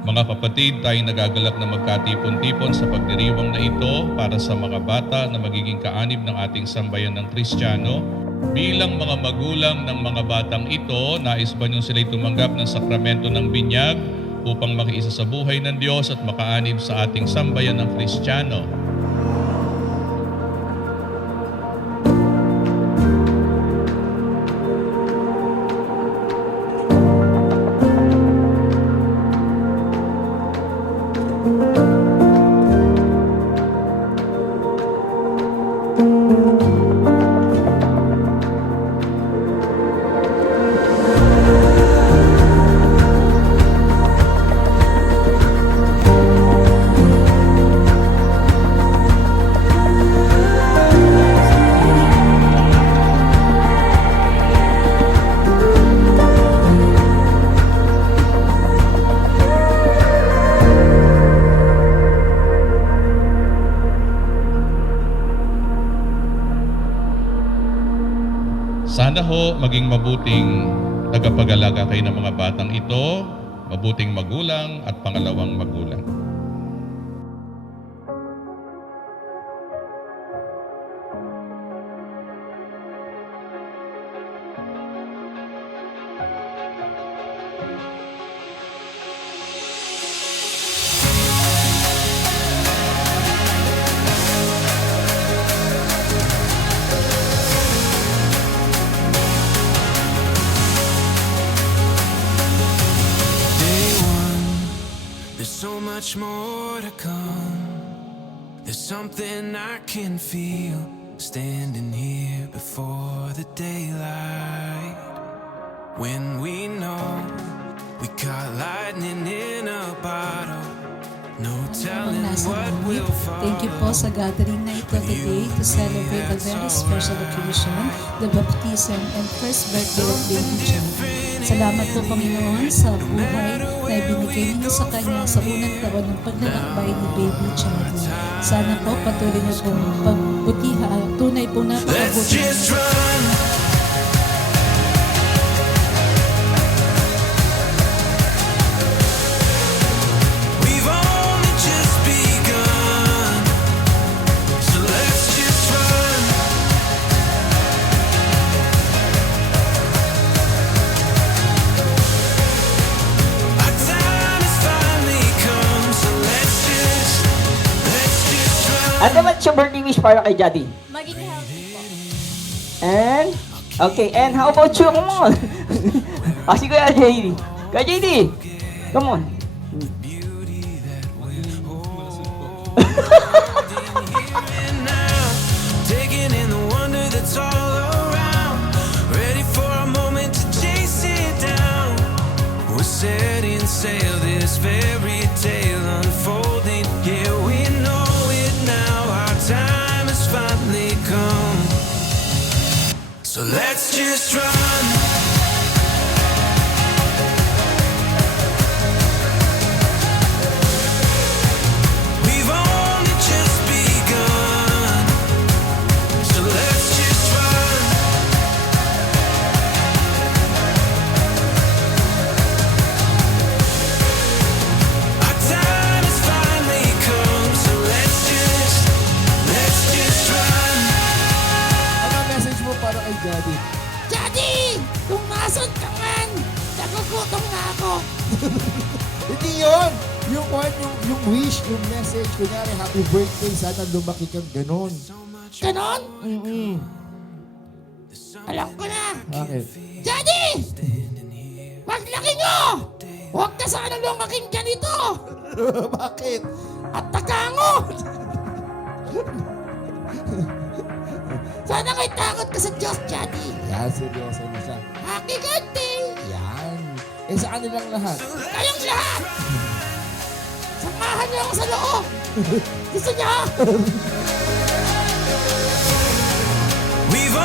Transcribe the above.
Mga kapatid, tayo nagagalak na magkatipon-tipon sa pagdiriwang na ito para sa mga bata na magiging kaanib ng ating sambayan ng Kristiyano. Bilang mga magulang ng mga batang ito, nais ba niyo sila'y tumanggap ng sakramento ng binyag upang makiisa sa buhay ng Diyos at makaanib sa ating sambayan ng Kristiyano? Sana ho maging mabuting tagapag-alaga kayo ng mga batang ito, mabuting magulang at pangalawang magulang. So much more to come. There's something I can feel standing here before the daylight. When we know we caught lightning in a bottle, no telling what will fall. Thank you po sa gathering na ito today to celebrate a very special occasion, the baptism and first birthday of baby John. Salamat po, Panginoon, sa buhay na ibinigay niyo sa Kanya sa unang taon ng paglalakbay ni baby John. Sana po patuloy na pong pagbutiha, tunay po napakabuti. Ano naman siya birthday wish para kay Jody? Maging healthy po. And, okay, and how about you? Come on. Kasi Kuya JD. Kuya JD, come on. Taking in the wonder that's all around, ready for a moment to chase it down. We're setting sail, this fairy tale unfolding. Yeah, we know it now, our time has finally come. So let's just run. We've only just begun. So let's just run. Our time has finally come. So let's just run. Ano ang message mo para kay Jody? Daddy! Tumason ka man! Nagugutom na ako! Hindi yun! Yung part, yung wish, yung message, kunyari, happy birthday, sana lumaki kang ganon. Ganon? Mm-mm. Alam ko na! Bakit? Daddy! Paglaki nyo! Huwag ka sana lumaking ganito! Bakit? At takango! Sana kay takot ka sa Diyos, Daddy! Yan, seryoso na siya. Happy birthday! Yan. Eh, sa kanilang lahat. Kayong lahat! Samahan niyo ako sa loob! Gusto niyo? We've